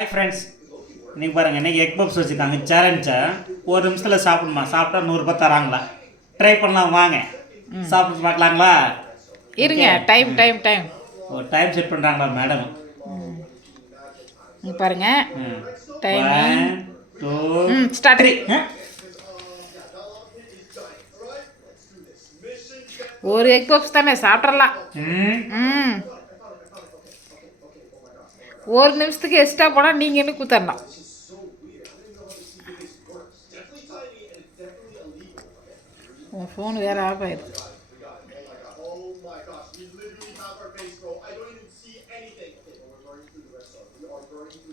Hi friends இன்னைக்கு பாருங்கள் இன்றைக்கி எக் பப்ஸ் வச்சுருக்காங்க. சேலஞ்சை ஒரு நிமிஷத்தில் சாப்பிடணுமா? சாப்பிட்டா நூறுரூபா தராங்களா? ட்ரை பண்ணலாம் வாங்க. சாப்பிட்டு பார்க்கலாங்களா? இருங்க டைம் டைம் டைம் ஒரு டைம் செட் பண்ணுறாங்களா மேடம் பாருங்க. ம். Time. ஒன் டூ ஸ்டார்ட் ஒரு எக் பப்ஸ் தானே சாப்பிட்றலாம். ம். ம். ஒரு நிமிஷத்துக்கு எக்ஸ்ட்ரா போனால் நீங்கள் என்ன கூத்தரலாம் உன் ஃபோன் வேறு ஆஃப் ஆயிடுது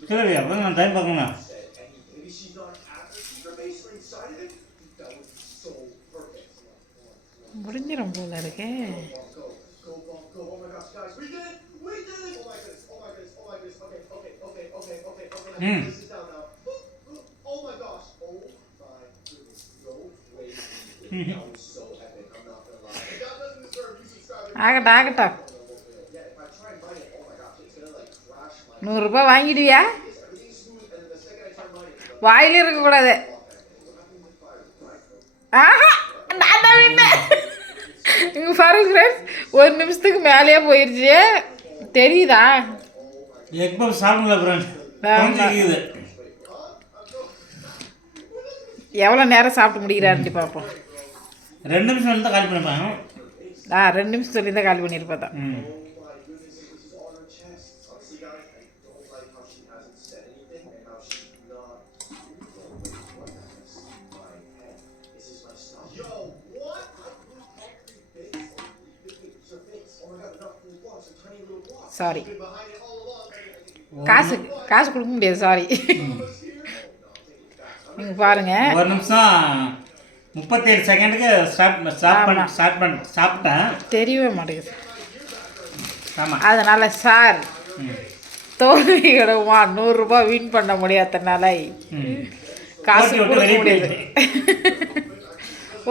சரி அப்புறம் நான் டைம் பார்க்கணும் முடிஞ்சிடும் போல இருக்கே ம் ஆகட்டும் ஆகட்டும் நூறுரூபா வாங்கிடுவியா? வாயிலே இருக்கக்கூடாது. ஆஹா! நான் தான் வின்னேன் இங்கே ஃப்ரெண்ட்ஸ் ஒரு நிமிஷத்துக்கு மேலேயே போயிடுச்சு தெரியுதா? எக் பப்ஸ் சாப்பிடல ஃப்ரெண்ட்ஸ் எவ்வளோ நேரம் சாப்பிட்டு முடிக்கிறாருன்னு பார்ப்போம். ரெண்டு நிமிஷம் வந்து காலி பண்ணிப்பாங்க. ஆ ரெண்டு நிமிஷம் சொல்லி தான் கால் பண்ணியிருப்பா தான். சாரி காசு காசு கொடுக்க முடியாது சாரி நீங்கள் பாருங்கள் ஒரு நிமிஷம். முப்பத்தேழு செகண்டுக்கு ஸ்டார்ட் ஸ்டார்ட் பண்ண. ஸ்டார்ட் பண்ண. சாப்பிட்டேன். தெரியவே மாட்டேங்குது. ஆமாம் அதனால் சார் ம் தோல்வியிடமா நூறுரூபா வின் பண்ண முடியாதனால காசு கொடுக்க முடியாது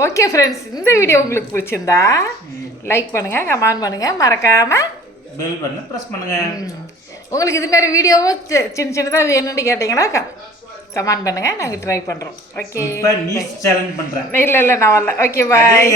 ஓகே ஃப்ரெண்ட்ஸ் இந்த வீடியோ உங்களுக்கு பிடிச்சிருந்தா லைக் பண்ணுங்கள் கமெண்ட் பண்ணுங்கள் மறக்காமல் பெல் பண்ணு ப்ரெஸ் பண்ணுங்க. உங்களுக்கு இது மாதிரி வீடியோவும் சின்ன சின்னதாக வேணும்னு கேட்டிங்கன்னா கமெண்ட் பண்ணுங்கள் நாங்கள் ட்ரை பண்ணுறோம் ஓகே இல்லை இல்லை நான் வரல. Okay bye